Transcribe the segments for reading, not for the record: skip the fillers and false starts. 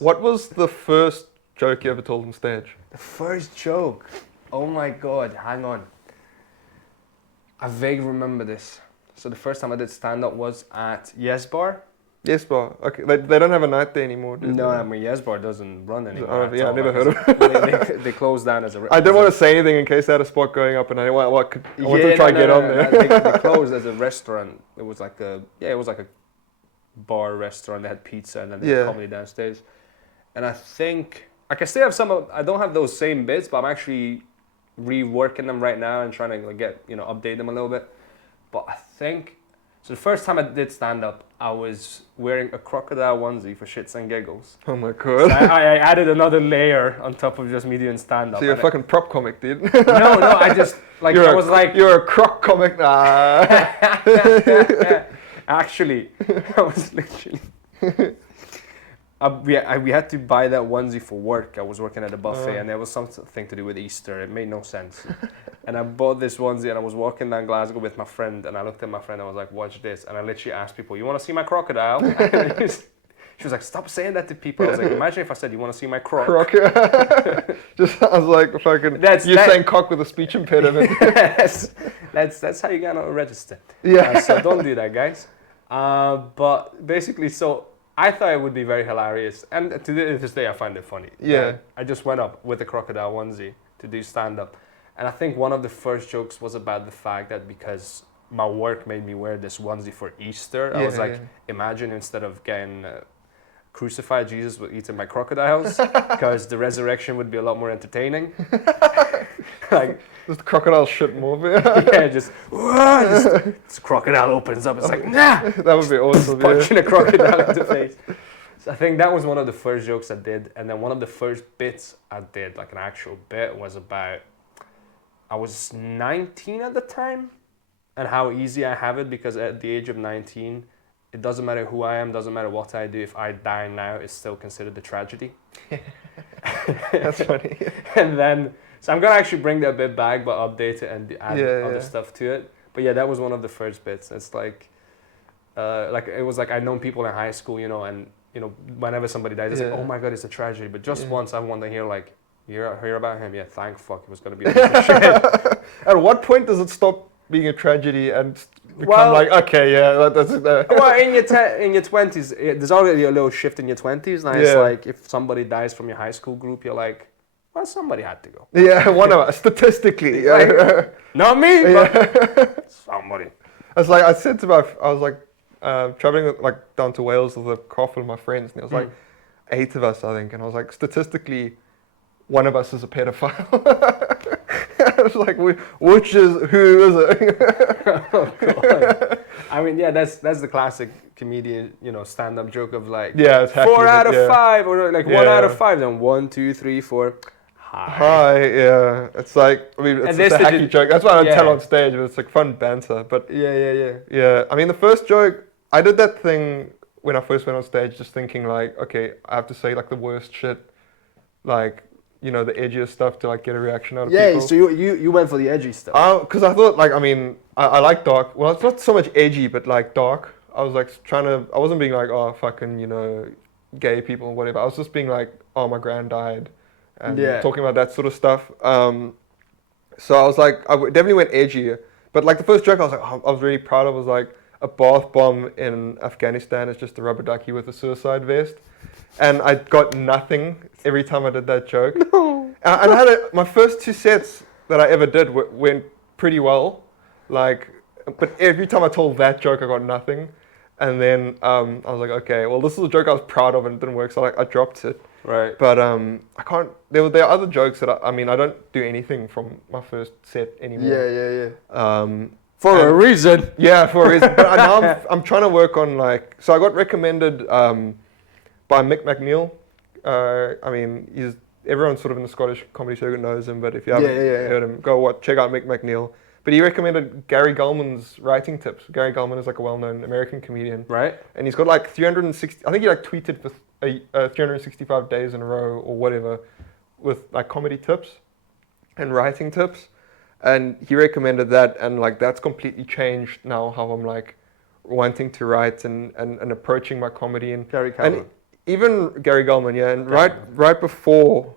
What was the first joke you ever told on stage? The first joke. Oh my god, hang on. I vaguely remember this. So the first time I did stand-up was at Yes Bar. Yes Bar. Okay, they don't have a night there anymore, do No, they? I mean Yes Bar doesn't run anymore. Yeah, I never heard of it. They closed down as a. I didn't want to say anything in case they had a spot going up, and I wanted to try and get on there. They closed as a restaurant. It was like a bar restaurant. They had pizza and then they had comedy downstairs. And I think I can still have some. I don't have those same bits, but I'm actually reworking them right now and trying to get update them a little bit. But I think so. The first time I did stand up, I was wearing a crocodile onesie for shits and giggles. Oh my god! So I added another layer on top of just me doing stand up. So you're a fucking prop comic, dude. No, I just you're a croc comic. Nah. Actually, I was literally. We had to buy that onesie for work. I was working at a buffet and there was something to do with Easter. It made no sense. And I bought this onesie and I was walking down Glasgow with my friend and I looked at my friend and I was like, watch this. And I literally asked people, you want to see my crocodile? She was like, stop saying that to people. I was like, imagine if I said, you want to see my croc? Just sounds like fucking saying cock with a speech impediment. Yes. That's how you get on a register. Yeah. So don't do that, guys. But basically, so I thought it would be very hilarious, and to this day I find it funny. Yeah. I just went up with a crocodile onesie to do stand-up, and I think one of the first jokes was about the fact that because my work made me wear this onesie for Easter, I was like, imagine instead of getting crucified, Jesus would eat my crocodiles, because the resurrection would be a lot more entertaining. Like, just crocodile shit movie. Yeah, just this crocodile opens up. It's like, nah. That would be awesome. Punching a crocodile in the face. So I think that was one of the first jokes I did, and then one of the first bits I did, like an actual bit, was about I was 19 at the time, and how easy I have it because at the age of 19, it doesn't matter who I am, doesn't matter what I do. If I die now, it's still considered a tragedy. That's funny. And then. So I'm gonna actually bring that bit back, but update it and add other stuff to it. But yeah, that was one of the first bits. It's like it was like I'd known people in high school, and whenever somebody dies, it's like, oh my god, it's a tragedy. But just once, I want to hear like, you hear about him? Yeah, thank fuck, it was gonna be a piece of shit. At what point does it stop being a tragedy and become like, okay, yeah, that's it. Well, in your 20s, there's already a little shift in your 20s. Now it's like if somebody dies from your high school group, you're like, well, somebody had to go. Yeah, one of us, statistically. Like, not me, but somebody. It's like, I said to I was like, traveling like down to Wales with a car full of my friends, and there was like 8 of us, I think, and I was like, statistically, one of us is a pedophile. I was like, who is it? Oh, God. I mean, yeah, that's the classic comedian, stand-up joke of like, it's hacky, 4 out of 5, or like 1 out of 5, then 1, 2, 3, 4. Hi, yeah. It's like, I mean, it's a hacky joke. That's why I don't tell on stage, but it's like fun banter. But yeah. I mean, the first joke, I did that thing when I first went on stage, just thinking like, okay, I have to say like the worst shit, like, the edgiest stuff to like get a reaction out of people. Yeah, so you went for the edgy stuff. Because I thought like, I mean, I like dark. Well, it's not so much edgy, but like dark. I was like I wasn't being like, oh, fucking, gay people or whatever. I was just being like, oh, my gran died. And talking about that sort of stuff. So I was like, I definitely went edgy. But like the first joke I was like, I was really proud of was like, a bath bomb in Afghanistan is just a rubber ducky with a suicide vest. And I got nothing every time I did that joke. No. And I had my first 2 sets that I ever did went pretty well. Like, but every time I told that joke, I got nothing. And then I was like, okay, well, this is a joke I was proud of and it didn't work, so I dropped it. Right. But I can't. There are other jokes that I don't do anything from my first set anymore. Yeah. For a reason. Yeah, for a reason. But now I'm trying to work on like. So I got recommended by Mick McNeil. I mean, everyone sort of in the Scottish comedy circuit knows him, but if you haven't heard him, check out Mick McNeil. But he recommended Gary Gulman's writing tips. Gary Gulman is like a well-known American comedian. Right. And he's got like 360, I think he like tweeted for 365 days in a row or whatever with like comedy tips and writing tips. And he recommended that, and like that's completely changed now how I'm like wanting to write and approaching my comedy. And Gary Gulman. even Gary Gulman, yeah, and Yeah. right before,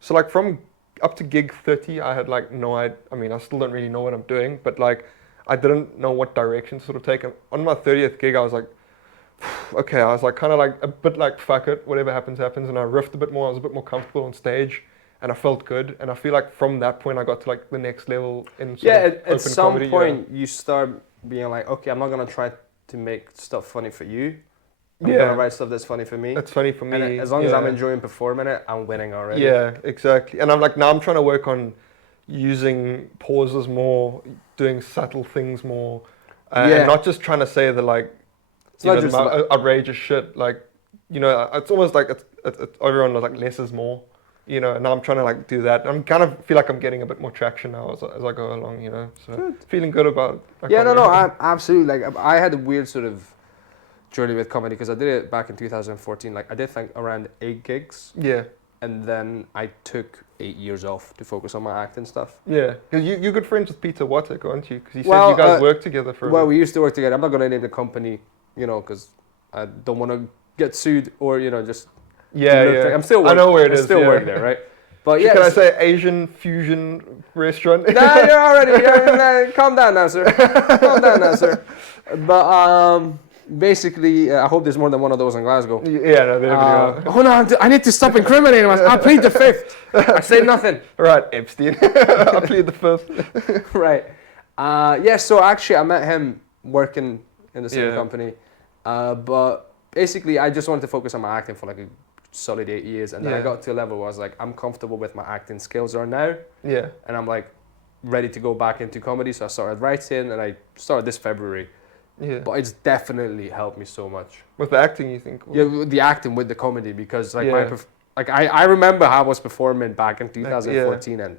so like from up to gig 30, I had like no idea. I mean, I still don't really know what I'm doing, but like I didn't know what direction to sort of take. And on my 30th gig, I was like, okay, I was like kind of like a bit like fuck it, whatever happens happens, and I riffed a bit more. I was a bit more comfortable on stage, and I felt good. And I feel like from that point, I got to like the next level in sort Yeah, of at open some comedy. point you start being like, okay, I'm not gonna try to make stuff funny for you. I'm Yeah, gonna write stuff that's funny for me. that's funny for And me. as long as I'm yeah. enjoying performing it, I'm winning already. Yeah, exactly. And I'm like now I'm trying to work on using pauses more, doing subtle things more, Yeah. and not just trying to say the like, It's you not know, just the about, outrageous shit. Like, you know, it's almost like it's everyone was like less is more. You know, and now I'm trying to like do that. I'm kind of feel like I'm getting a bit more traction now as I go along. You know, so Good. feeling good about. Yeah, no, comedy. I'm absolutely like I had a weird sort of journey with comedy because I did it back in 2014. Like I did think around 8 gigs, Yeah, and then I took 8 years off to focus on my acting stuff. yeah. Because you're good friends with Peter Wattek, aren't you? Because you said Well, you guys worked together for. Well, we used to work together. I'm not going to name the company, you know, because I don't want to get sued or you know just. Yeah, look yeah. like- I'm still. I know where it I is. still yeah. work there, right? But Can yeah. I say Asian fusion restaurant? Nah, you're already. Calm down now, sir. Calm down now, sir. But basically, I hope there's more than one of those in Glasgow. Yeah, no, they definitely are. Hold on, I need to stop incriminating myself. I plead the fifth. I say nothing. Right, Epstein. I plead the fifth. Right. Yeah. So actually, I met him working in the same Yeah. company. But basically, I just wanted to focus on my acting for like a solid 8 years, and then I Yeah. got to a level where I was like, I'm comfortable with my acting skills are now, Yeah. and I'm like ready to go back into comedy. So I started writing, and I started this February. Yeah. But it's definitely helped me so much. With the acting, you think? Yeah, with the acting with the comedy because like Yeah. I remember how I was performing back in 2014 and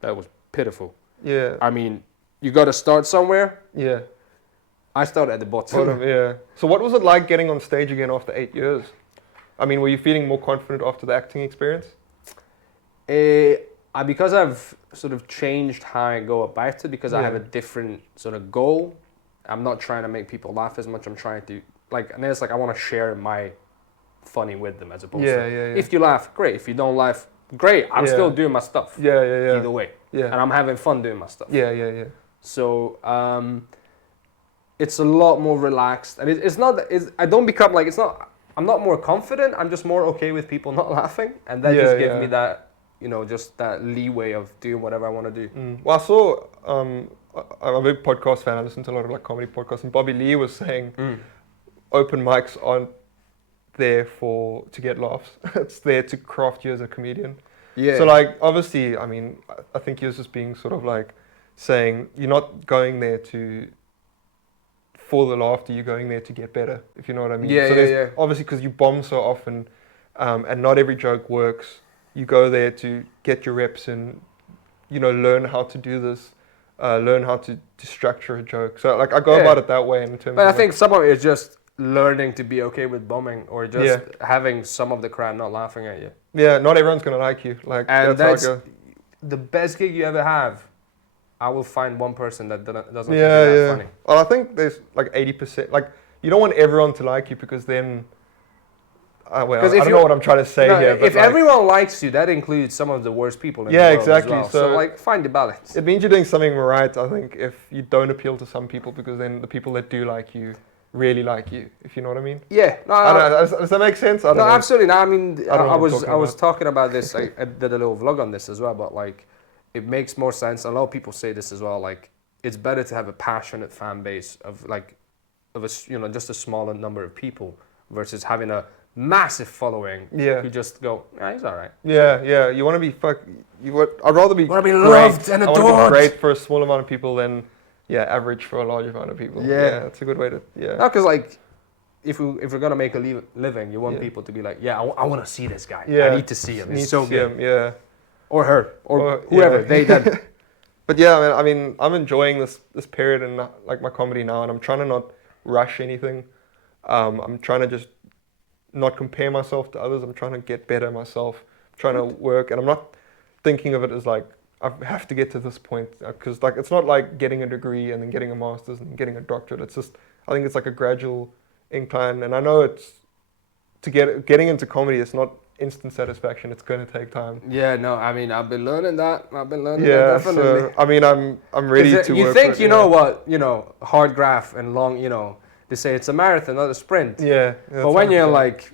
that was pitiful. Yeah. I mean, you got to start somewhere. Yeah. I started at the bottom. Sort of, yeah. So what was it like getting on stage again after 8 years? I mean, were you feeling more confident after the acting experience? Because I've sort of changed how I go about it because I have a different sort of goal. I'm not trying to make people laugh as much. I'm trying to like, and it's like I want to share my funny with them as opposed to if you laugh, great. If you don't laugh, great. I'm still doing my stuff. Yeah, yeah, yeah. Either way. Yeah. And I'm having fun doing my stuff. Yeah, yeah, yeah. So it's a lot more relaxed, and it's not. I don't become like it's not. I'm not more confident. I'm just more okay with people not laughing, and that just gives me that just that leeway of doing whatever I want to do. Well, I saw. I'm a big podcast fan. I listen to a lot of like comedy podcasts, and Bobby Lee was saying open mics aren't there to get laughs. It's there to craft you as a comedian. Yeah. So like obviously, I mean, I think he was just being sort of like saying you're not going there for the laughter. You're going there to get better. If you know what I mean. Yeah, so yeah. Obviously, because you bomb so often, and not every joke works. You go there to get your reps and learn how to do this. Learn how to structure a joke. So like I go about it that way in terms. But of I think some of it is just learning to be okay with bombing, or just having some of the crowd not laughing at you. Yeah, not everyone's gonna like you. Like And that's how I go. the best gig you ever have. I will find one person that doesn't think Yeah, you're yeah. that funny. Well, I think there's like 80%. Like you don't want everyone to like you because then. I don't know what I'm trying to say here. But if everyone likes you, that includes some of the worst people in the world exactly. as well. So like, find the balance. It means you're doing something right. I think if you don't appeal to some people, because then the people that do like you really like you. If you know what I mean. Yeah. No. I don't know, does that make sense? I don't know. Absolutely. No, I mean, I was about. talking about this. I did a little vlog on this as well. But like, it makes more sense. A lot of people say this as well. Like, it's better to have a passionate fan base of just a smaller number of people versus having a massive following who just go, he's all right. Yeah. You want to be I'd rather be loved and I want to adored. be great for a small amount of people than average for a large amount of people. Yeah, that's a good way to No, because like if we're gonna make a living, you want people to be like, I want to see this guy. I need to see him. He's so good. Yeah. Or her or whoever they them. But yeah, I mean, I'm enjoying this period in like my comedy now, and I'm trying to not rush anything. I'm trying to just not compare myself to others. I'm trying to get better myself. I'm trying to work, and I'm not thinking of it as like I have to get to this point, because like it's not like getting a degree and then getting a master's and getting a doctorate. It's just I think it's like a gradual incline, and I know getting into comedy is not instant satisfaction. It's going to take time. Yeah, no, I mean, I've been learning that. That Yeah, definitely. so I mean, I'm ready to. You work think with, you know what, hard graph and long, they say it's a marathon, not a sprint. Yeah. But when you're like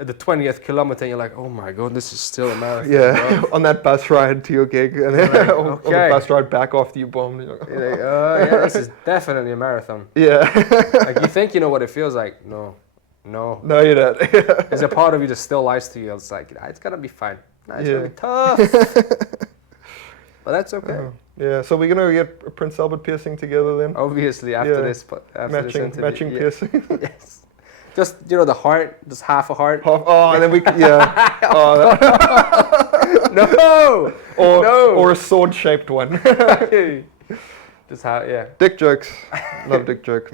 at the 20th kilometer, you're like, oh my god, this is still a marathon. Yeah, on that bus ride to your gig, and then Right, on the okay. bus ride back after you bombed. You're like, You're like, yeah, this is definitely a marathon. yeah. Like you think you know what it feels like. No. No, you don't. There's a part of you that still lies to you. It's like, it's gonna be fine. Nah, it's Yeah. gonna be tough. But that's okay. Yeah, so we're gonna get a Prince Albert piercing together then. Obviously, after this interview. Matching piercing. Yes. Just the heart, just half a heart. And then we yeah. No. Or a sword shaped one. Just how Dick jokes. Love dick joke.